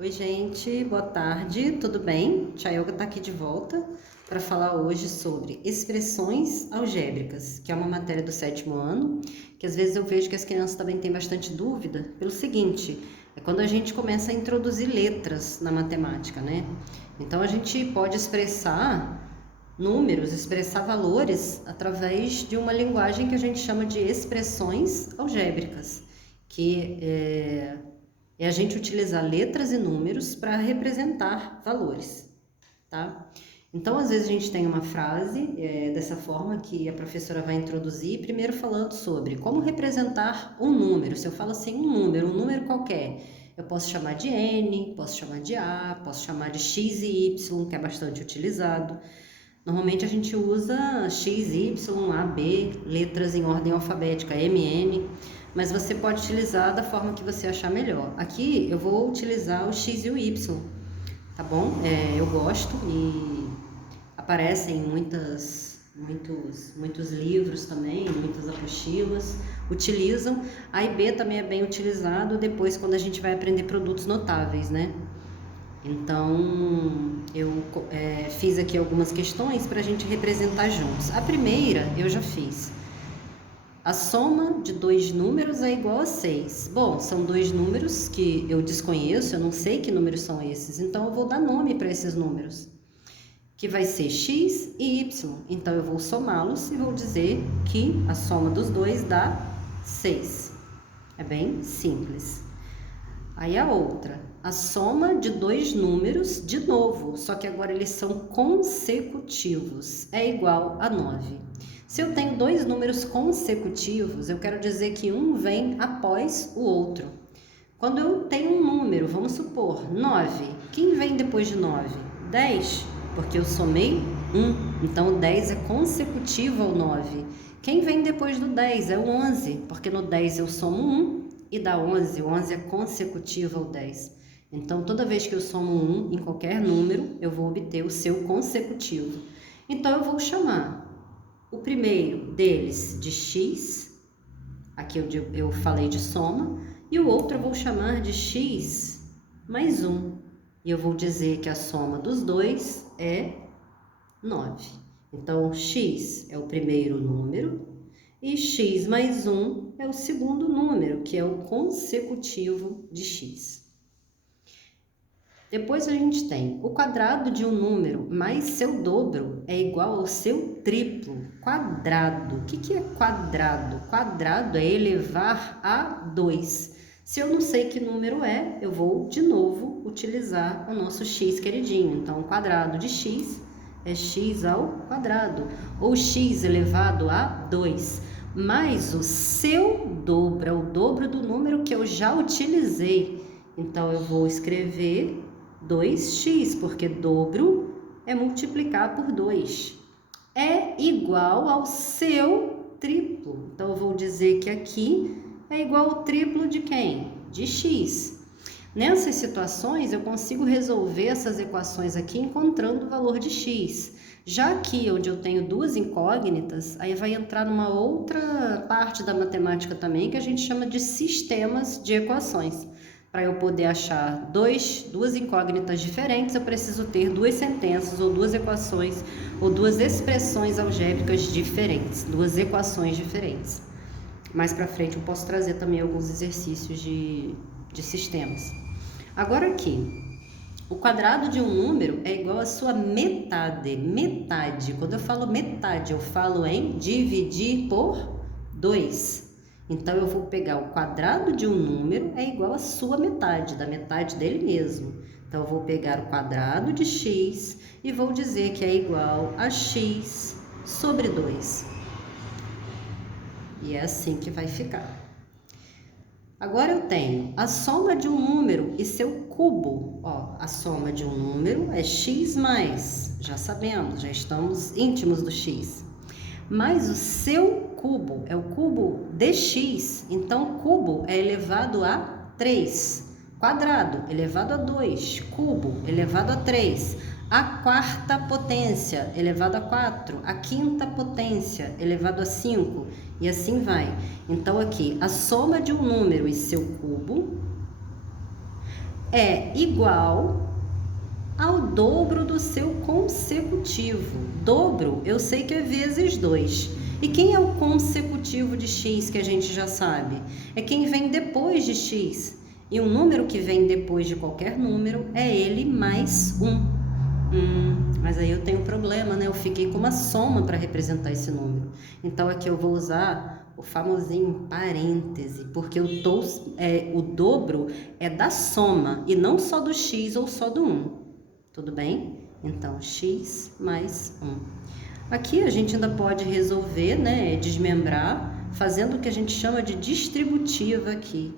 Oi, gente, boa tarde, tudo bem? Tia Elga está aqui de volta para falar hoje sobre expressões algébricas, que é uma matéria do sétimo ano, que às vezes eu vejo que as crianças também têm bastante dúvida, pelo seguinte, é quando a gente começa a introduzir letras na matemática, né? Então a gente pode expressar números, expressar valores através de uma linguagem que a gente chama de expressões algébricas, que é a gente utilizar letras e números para representar valores, tá? Então, às vezes a gente tem uma frase dessa forma que a professora vai introduzir, primeiro falando sobre como representar um número. Se eu falo assim, um número qualquer, eu posso chamar de N, posso chamar de A, posso chamar de X e Y, que é bastante utilizado. Normalmente a gente usa X, Y, A, B, letras em ordem alfabética, M, N, mas você pode utilizar da forma que você achar melhor. Aqui eu vou utilizar o X e o Y, tá bom? Eu gosto e aparecem em muitos livros também, muitas apostilas, utilizam. A e B também é bem utilizado depois quando a gente vai aprender produtos notáveis, né? Então, eu fiz aqui algumas questões para a gente representar juntos. A primeira eu já fiz. A soma de dois números é igual a 6. Bom, são dois números que eu desconheço, eu não sei que números são esses, então eu vou dar nome para esses números, que vai ser x e y. Então eu vou somá-los e vou dizer que a soma dos dois dá 6. É bem simples. Aí a outra, a soma de dois números, de novo, só que agora eles são consecutivos, é igual a 9. Se eu tenho dois números consecutivos, eu quero dizer que um vem após o outro. Quando eu tenho um número, vamos supor, 9, quem vem depois de 9? 10, porque eu somei 1, então o 10 é consecutivo ao 9. Quem vem depois do 10 é o 11, porque no 10 eu somo 1 e dá 11, o 11 é consecutivo ao 10. Então, toda vez que eu somo 1 em qualquer número, eu vou obter o seu consecutivo. Então, eu vou chamar o primeiro deles de x, aqui eu falei de soma, e o outro eu vou chamar de x mais 1. E eu vou dizer que a soma dos dois é 9. Então, x é o primeiro número e x mais 1 é o segundo número, que é o consecutivo de x. Depois a gente tem o quadrado de um número mais seu dobro é igual ao seu triplo. Quadrado. O que é quadrado? Quadrado é elevar a 2. Se eu não sei que número é, eu vou de novo utilizar o nosso x queridinho. Então, o quadrado de x é x ao quadrado, ou x elevado a 2, mais o seu dobro, é o dobro do número que eu já utilizei. Então, eu vou escrever 2x, porque dobro é multiplicar por 2. É igual ao seu triplo. Então, eu vou dizer que aqui é igual ao triplo de quem? De x. Nessas situações, eu consigo resolver essas equações aqui encontrando o valor de x. Já aqui, onde eu tenho duas incógnitas, aí vai entrar numa outra parte da matemática também, que a gente chama de sistemas de equações. Para eu poder achar duas incógnitas diferentes, eu preciso ter duas sentenças, ou duas equações, ou duas expressões algébricas diferentes, duas equações diferentes. Mais para frente eu posso trazer também alguns exercícios de sistemas. Agora aqui, o quadrado de um número é igual à sua metade. Metade, quando eu falo metade, eu falo em dividir por 2. Então, eu vou pegar o quadrado de um número é igual à sua metade, da metade dele mesmo. Então, eu vou pegar o quadrado de x e vou dizer que é igual a x sobre 2. E é assim que vai ficar. Agora eu tenho a soma de um número e seu cubo. Ó, a soma de um número é x mais, já sabemos, já estamos íntimos do x. Mais o seu cubo é o cubo de x, então cubo é elevado a 3. Quadrado elevado a 2, cubo elevado a 3. A quarta potência elevado a 4, a quinta potência elevado a 5, e assim vai. Então, aqui, a soma de um número e seu cubo é igual ao dobro do seu consecutivo. Dobro, eu sei que é vezes 2. E quem é o consecutivo de x que a gente já sabe? É quem vem depois de x. E um número que vem depois de qualquer número é ele mais 1. Mas aí eu tenho um problema, né? Eu fiquei com uma soma para representar esse número. Então aqui eu vou usar o famosinho parêntese, porque o dobro é da soma e não só do x ou só do 1. Tudo bem? Então, x mais 1. Aqui a gente ainda pode resolver, né, desmembrar, fazendo o que a gente chama de distributiva aqui.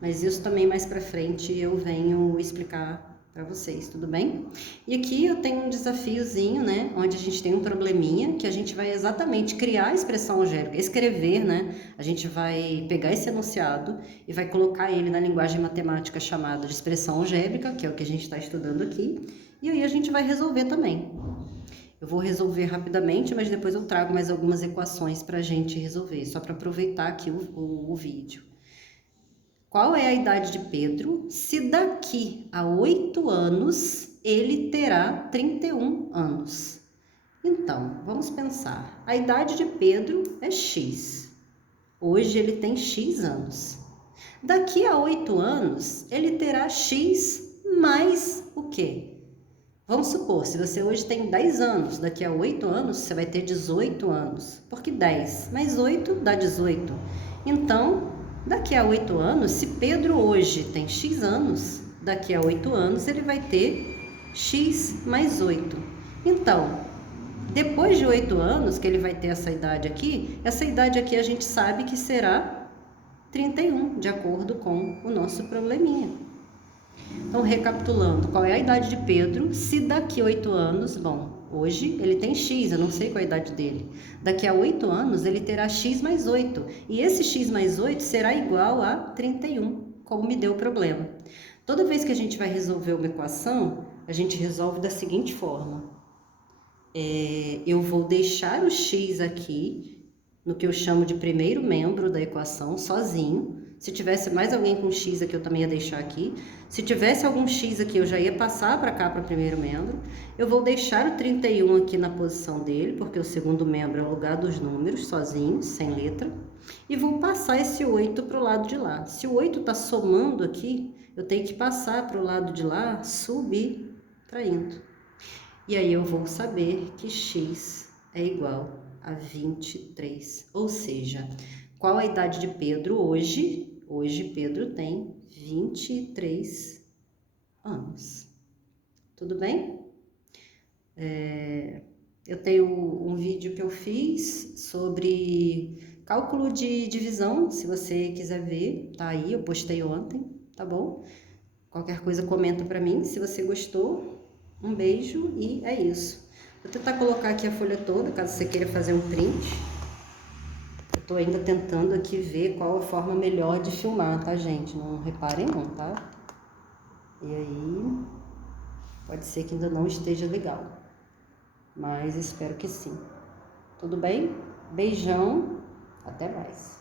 Mas isso também mais para frente eu venho explicar para vocês, tudo bem? E aqui eu tenho um desafiozinho, né, onde a gente tem um probleminha que a gente vai exatamente criar a expressão algébrica, escrever, né? A gente vai pegar esse enunciado e vai colocar ele na linguagem matemática chamada de expressão algébrica, que é o que a gente está estudando aqui. E aí a gente vai resolver também. Eu vou resolver rapidamente, mas depois eu trago mais algumas equações para a gente resolver, só para aproveitar aqui o vídeo. Qual é a idade de Pedro? Se daqui a 8 anos ele terá 31 anos. Então, vamos pensar. A idade de Pedro é X. Hoje ele tem X anos. Daqui a 8 anos ele terá X mais o quê? Vamos supor, se você hoje tem 10 anos, daqui a 8 anos você vai ter 18 anos. Porque 10 mais 8 dá 18. Então, daqui a 8 anos, se Pedro hoje tem X anos, daqui a 8 anos ele vai ter X mais 8. Então, depois de 8 anos que ele vai ter essa idade aqui a gente sabe que será 31, de acordo com o nosso probleminha. Então, recapitulando, qual é a idade de Pedro? Se daqui a 8 anos, bom, hoje ele tem X, eu não sei qual é a idade dele. Daqui a 8 anos ele terá X mais 8. E esse X mais 8 será igual a 31, como me deu o problema. Toda vez que a gente vai resolver uma equação, a gente resolve da seguinte forma. Eu vou deixar o X aqui, no que eu chamo de primeiro membro da equação, sozinho. Se tivesse mais alguém com X aqui, eu também ia deixar aqui. Se tivesse algum X aqui, eu já ia passar para cá, para o primeiro membro. Eu vou deixar o 31 aqui na posição dele, porque o segundo membro é o lugar dos números, sozinho, sem letra. E vou passar esse 8 para o lado de lá. Se o 8 está somando aqui, eu tenho que passar para o lado de lá, subtraindo. E aí eu vou saber que X é igual a 23. Ou seja, qual a idade de Pedro hoje? Hoje Pedro tem 23 anos. Tudo bem? Eu tenho um vídeo que eu fiz sobre cálculo de divisão, se você quiser ver, tá aí, eu postei ontem, tá bom? Qualquer coisa comenta pra mim, se você gostou, um beijo e é isso. Vou tentar colocar aqui a folha toda, caso você queira fazer um print. Tô ainda tentando aqui ver qual a forma melhor de filmar, tá, gente? Não reparem não, tá? E aí, pode ser que ainda não esteja legal, mas espero que sim. Tudo bem? Beijão, até mais.